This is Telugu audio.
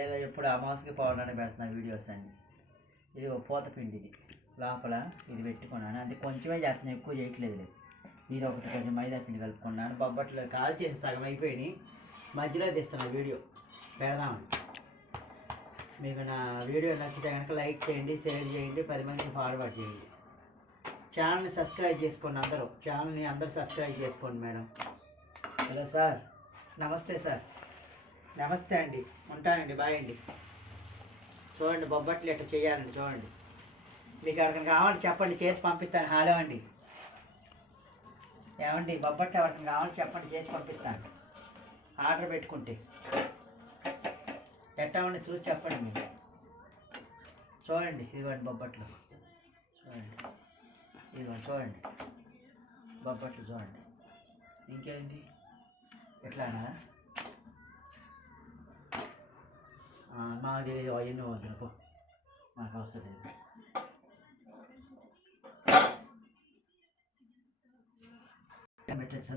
ఏదో ఎప్పుడు అమావాస్యకి పౌర్ణానికి పెడుతున్న వీడియోస్ అండి. ఇది పూత పిండి, ఇది లోపల ఇది పెట్టుకున్నాను. అంటే కొంచెమే చేస్తున్నాను, ఎక్కువ చేయట్లేదు. ఇది ఒకటి కొంచెం మైదా పిండి కలుపుకున్నాను. బొబ్బట్లు కాల్ చేసి సగం అయిపోయినాయి. మధ్యలో తీస్తున్న వీడియో పెడదామని. మీకు నా వీడియో నచ్చితే కనుక లైక్ చేయండి, షేర్ చేయండి, 10 మందికి ఫార్వర్డ్ చేయండి. ఛానల్ని సబ్స్క్రైబ్ చేసుకోండి. ఛానల్ని అందరూ సబ్స్క్రైబ్ చేసుకోండి మేడం. హలో సార్, నమస్తే సార్. నమస్తే అండి, ఉంటానండి, బాయ్ అండి. చూడండి బొబ్బట్లు ఎట్లా చేయాలండి, చూడండి. మీకు ఎవరికైనా కావాలంటే చెప్పండి, చేసి పంపిస్తాను. హలో అండి, ఏమండి బొబ్బట్లు ఎవరికైనా కావాలంటే చెప్పండి, చేసి పంపిస్తాను. ఆర్డర్ పెట్టుకుంటే ఎట్టా ఉండి చూసి చెప్పండి మీరు. చూడండి ఇదిగోండి బొబ్బట్లు, చూడండి ఇదిగోండి, చూడండి బొబ్బట్లు చూడండి. ఇంకేంటి ఎట్లానా మాకు తెలియదు, అవన్నీ వద్దునుకో, మాకు వస్తుంది. పెట్టచ్చు